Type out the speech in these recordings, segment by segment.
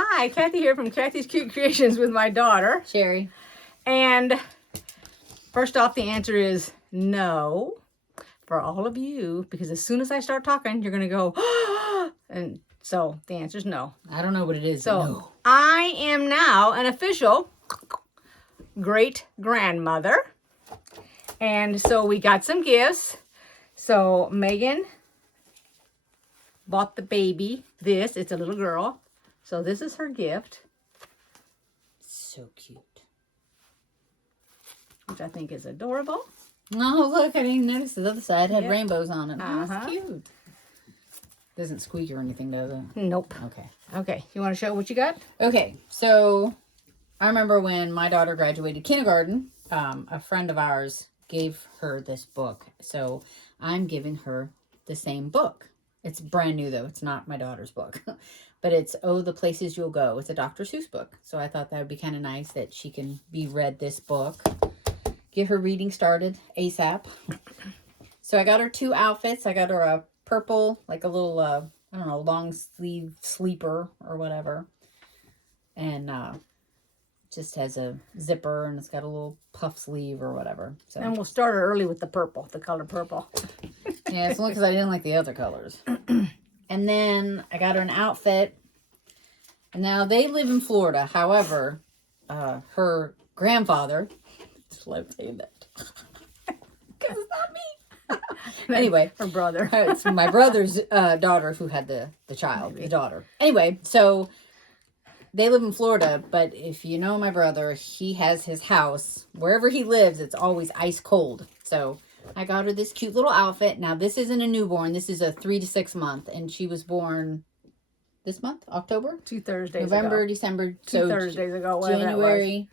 Hi, Kathy here from Kathy's Cute Creations with my daughter. Sherry. And first off, the answer is no for all of you, because as soon as I start talking, you're going to go, and so the answer is no. I don't know what it is. So No. I am now an official great grandmother. And so we got some gifts. So Megan bought the baby this. It's a little girl. So this is her gift, So cute. which I think is adorable. Oh, look, I didn't even notice the other side had Yeah. rainbows on it. Oh, Uh-huh. that's cute. Doesn't squeak or anything, does it? Nope. Okay. Okay, you want to show what you got? Okay, so I remember when my daughter graduated kindergarten, a friend of ours gave her this book. So I'm giving her the same book. It's brand new, though. It's not my daughter's book. But it's Oh, the Places You'll Go. It's a Dr. Seuss book. So I thought that would be kind of nice that she can be read this book. Get her reading started ASAP. So I got her 2 outfits. I got her a purple, like a little, I don't know, long sleeve sleeper or whatever. And just has a zipper and it's got a little puff sleeve or whatever. So And we'll start her early with the purple, the color purple. yeah, it's only because I didn't like the other colors. And then I got her an outfit. And now they live in Florida. However, her grandfather, just love saying that. Because it's not me. Anyway, Her brother. it's my brother's daughter who had the child, the daughter. Anyway, so they live in Florida, but if you know my brother, he has his house. Wherever he lives, it's always ice cold. So I got her this cute little outfit. Now, this isn't a newborn. This is a 3 to 6 month. And she was born this month, October? 2 Thursdays November, ago. December. 2 Thursdays ago, whatever that was. January,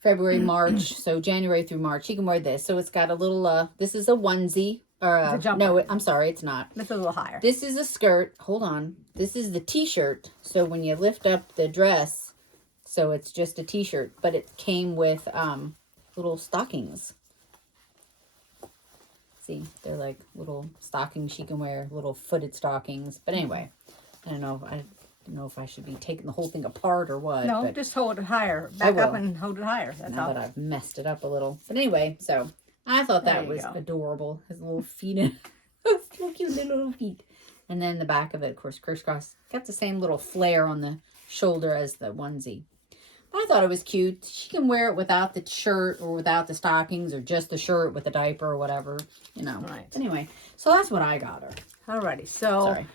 February, March. So January through March. She can wear this. So it's got a little, this is a onesie. Or It's a jumper. no, I'm sorry, it's not. This is a little higher. This is a skirt. Hold on. This is the t-shirt. So when you lift up the dress, so it's just a t-shirt, but it came with little stockings. See, they're like little stockings she can wear, little footed stockings. But anyway, I don't know if I should be taking the whole thing apart or what. No, but just hold it higher. Back up will. and hold it higher. That's now all. that I've messed it up a little. But anyway, so I thought There that you was go. adorable. His little feet in those little cute little feet. And then the back of it, of course, crisscross. Got the same little flare on the shoulder as the onesie. I thought it was cute. She can wear it without the shirt or without the stockings or just the shirt with the diaper or whatever, you know. Right. Anyway, so that's what I got her. Alrighty, so Sorry.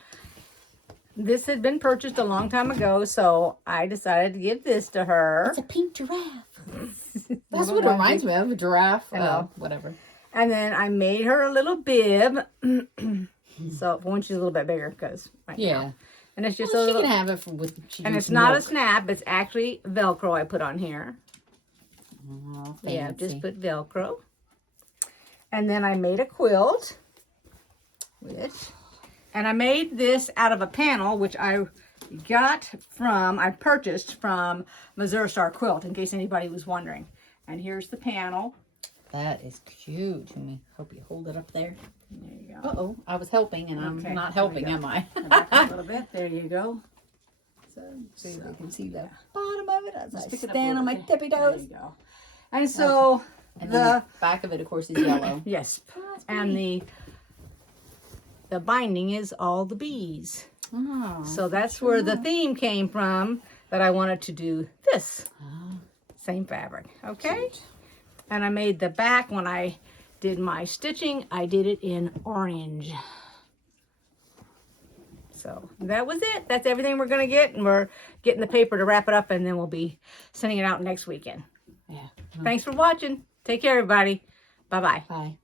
this had been purchased a long time ago, so I decided to give this to her. It's a pink giraffe. That's what it reminds me of, a giraffe. I know. Whatever. And then I made her a little bib. So when she's a little bit bigger, because Yeah. and it's just Well, a she little, can have it with. She and drinks it's not a milk. snap. It's actually Velcro I put on here. Oh, Yeah, fancy. just put Velcro. And then I made a quilt, and I made this out of a panel, which I purchased from Missouri Star Quilt, in case anybody was wondering. And here's the panel. That is cute. Let me hope you hold it up there. There you go. Uh-oh, I was helping and I'm Okay, not there we helping, go. am I? Back up a little bit. There you go. So you can see the yeah. bottom of it as I Pick it up a stand on my little bit. tippy There toes. you go. And so And then the the back of it, of course, is yellow. yes, and the binding is all the bees. Oh, So that's where the theme came from, that I wanted to do this. Same fabric, okay? cute. And I made the back, when I did my stitching, I did it in orange. So that was it. That's everything we're going to get, and we're getting the paper to wrap it up, and then we'll be sending it out next weekend. Yeah. Thanks for watching. Take care, everybody. Bye-bye. Bye.